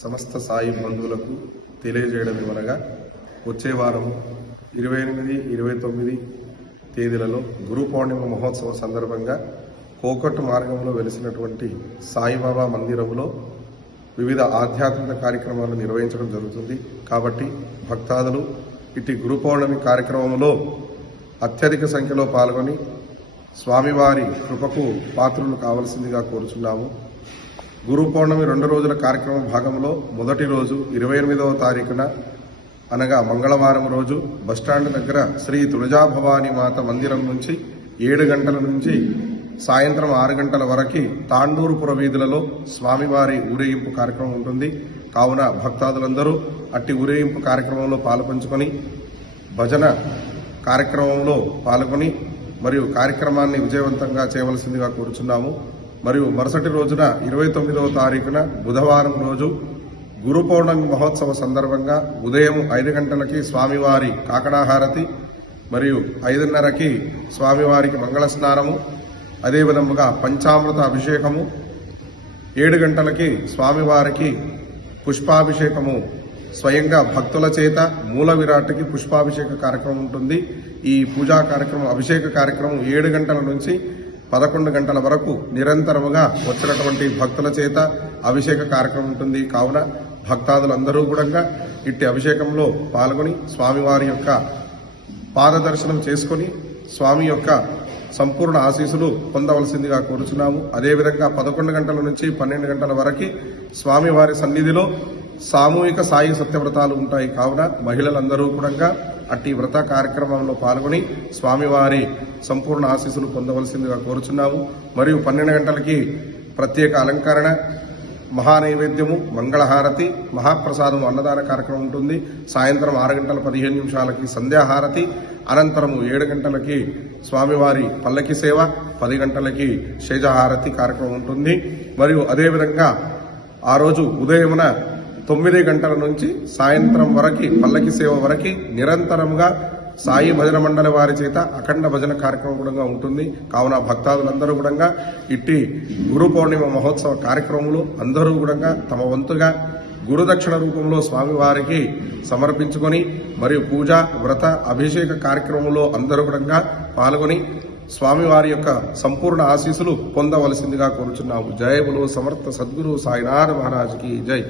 సమస్త సాయి బంధువులకు తెలియజేయడమేమనగా వచ్చే వారం 28, 29 తేదీలలో గురు పౌర్ణిమ మహోత్సవం సందర్భంగా కోకట్ మార్గంలో వెలిసినటువంటి సాయిబాబా మందిరంలో వివిధ ఆధ్యాత్మిక కార్యక్రమాలు నిర్వహించడం జరుగుతుంది. కాబట్టి భక్తాదులు ఇటు గురు పౌర్ణమి కార్యక్రమంలో అత్యధిక సంఖ్యలో పాల్గొని స్వామివారి కృపకు పాత్రులు కావాల్సిందిగా కోరుచున్నాము. గురు పౌర్ణమి 2 రోజుల కార్యక్రమం భాగంలో మొదటి రోజు 28వ తారీఖున అనగా మంగళవారం రోజు బస్టాండ్ దగ్గర శ్రీ తులజాభవాని మాత మందిరం నుంచి 7 గంటల నుంచి సాయంత్రం 6 గంటల వరకు తాండూరుపుర వీధులలో స్వామివారి ఊరేగింపు కార్యక్రమం ఉంటుంది. కావున భక్తాదులందరూ అట్టి ఊరేగింపు కార్యక్రమంలో పాల్పంచుకొని భజన కార్యక్రమంలో పాల్గొని మరియు కార్యక్రమాన్ని విజయవంతంగా చేయవలసిందిగా కోరుచున్నాము. మరియు మరుసటి రోజున 29వ తారీఖున బుధవారం రోజు గురు పౌర్ణమి మహోత్సవ సందర్భంగా ఉదయం 5 గంటలకి స్వామివారి కాకడాహారతి మరియు 5:30కి స్వామివారికి మంగళ స్నానము, అదేవిధముగా పంచామృత అభిషేకము, 7 గంటలకి స్వామివారికి పుష్పాభిషేకము స్వయంగా భక్తుల చేత మూల విరాట్కి పుష్పాభిషేక కార్యక్రమం ఉంటుంది. ఈ పూజా కార్యక్రమం అభిషేక కార్యక్రమం 7 గంటల నుంచి 11 గంటల వరకు నిరంతరముగా వచ్చినటువంటి భక్తుల చేత అభిషేక కార్యక్రమం ఉంటుంది. కావున భక్తాదులందరూ కూడా ఇట్టి అభిషేకంలో పాల్గొని స్వామివారి యొక్క పాదదర్శనం చేసుకుని స్వామి యొక్క సంపూర్ణ ఆశీస్సులు పొందవలసిందిగా కోరుచున్నాము. అదేవిధంగా 11 గంటల నుంచి 12 గంటల వరకు స్వామివారి సన్నిధిలో సామూహిక సాయి సత్యవ్రతాలు ఉంటాయి. కావున మహిళలందరూ కూడా అట్టి వ్రత కార్యక్రమంలో పాల్గొని స్వామివారి సంపూర్ణ ఆశీస్సులు పొందవలసిందిగా కోరుచున్నాము. మరియు 12 గంటలకి ప్రత్యేక అలంకరణ, మహానైవేద్యము, మంగళహారతి, మహాప్రసాదము, అన్నదాన కార్యక్రమం ఉంటుంది. సాయంత్రం 6 గంటల 15 నిమిషాలకి సంధ్యాహారతి, అనంతరము 7 గంటలకి స్వామివారి పల్లకి సేవ, 10 గంటలకి శేజహారతి కార్యక్రమం ఉంటుంది. మరియు అదేవిధంగా ఆ రోజు ఉదయమున 9 గంటల నుంచి సాయంత్రం వరకు పల్లకి సేవ వరకు నిరంతరంగా సాయి భజన మండలి వారి చేత అఖండ భజన కార్యక్రమం కూడా ఉంటుంది. కావున భక్తాదులందరూ కూడా ఇట్టి గురు పౌర్ణిమ మహోత్సవ కార్యక్రమంలో అందరూ కూడా తమ వంతుగా గురుదక్షిణ రూపంలో స్వామివారికి సమర్పించుకొని మరియు పూజ, వ్రత, అభిషేక కార్యక్రమంలో అందరూ కూడా పాల్గొని స్వామివారి యొక్క సంపూర్ణ ఆశీస్సులు పొందవలసిందిగా కోరుచున్నాము. జయ బోలో సమర్థ సద్గురు సాయినాథ్ మహారాజ్కి జై.